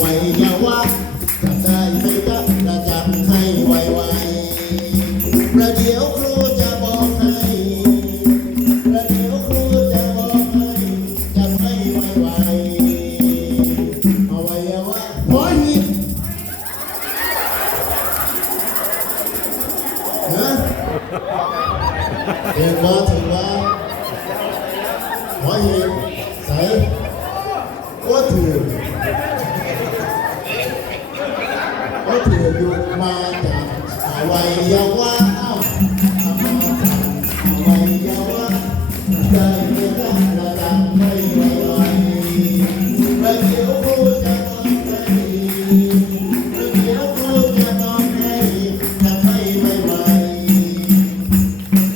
วัยวะจำได้ไหมจ๊ะจะจำให้ไวๆประเดี๋ยวครูจะบอกให้ประเดี๋ยวครูจะบอกให้จำให้ไวๆอวัยวะหัวหินฮะเรียนว่าถึงว่าหัวหินใส่ว่าถือ ถืออยู่มาจากอวัยวะเอ้ามาจากอวัยวะได้เมื่อได้ระดับไม่ไหวไประเดี๋ยวครูจะนอนให้ประเดี๋ยวครูจะนอนให้ทำให้ไม่ไหว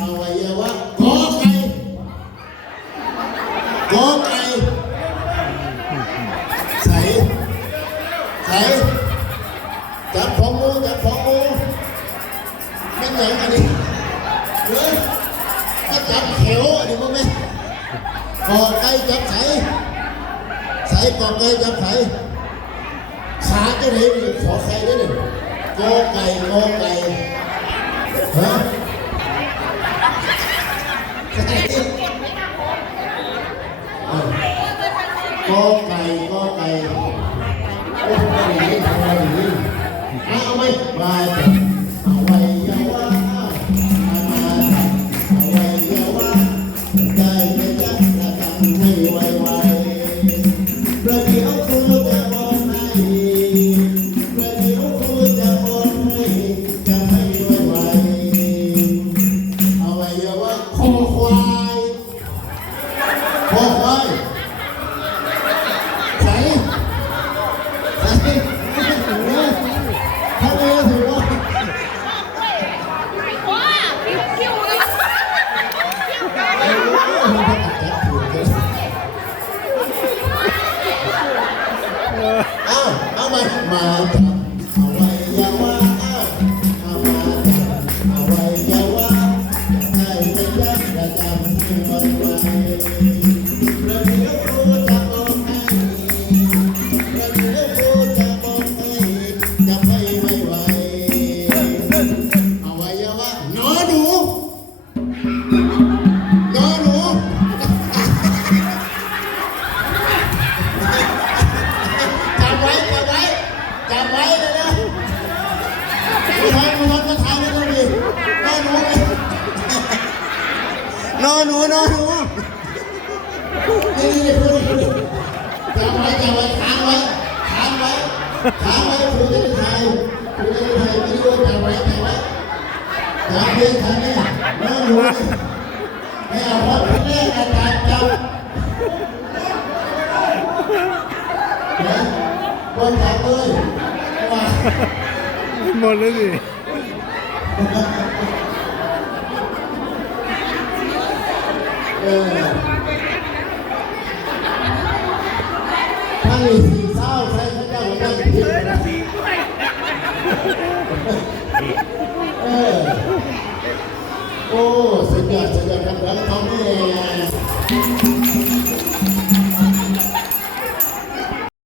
อวัยวะกอไก่กอไก่ใส่ใส่ จับของงูจับของงูไม่เหมือนกันดิเฮ้ยถ้าจับเขียวอันนี้มันไม่กอไก่จับไสใส่กอไก่จับไสขาจะไหนมีขอไข่ด้วยเนี่ยกอไก่กอไก่ฮะใส่เออกอไก่ ไหมมาจ มามาจับเอาไว้ยาวาเอามาจับเอาไว้ยาวาได้ไม่ยักระจำให้มันไวปราเดี๋ยวครูจะบอกให้ประเดี๋ยวครูจะบอกให้จะไวไวเอาไว้ ผู้ายผู้ชายผู้ชายไม่ต้องดีนอนหนูนอนหนูนอนหนูนี่นี่พูดพูดจำไว้จำไว้ค้างไว้ค้างไว้ค้างไว้ครูจะไทยครูจะไทยวิดีโอจำไว้จำไว้จำเพียงครั้งนี้นอนหนูไม่เอาพราะพี่แรกอาจารย์จำนะคนถามเลยว่า หมดแล้วสิเออถ้ามีสีเศร้าใครเขาจะมานั่งพิมพ์เออโอ้สุดยอดสุดยอดครับเราทำนี่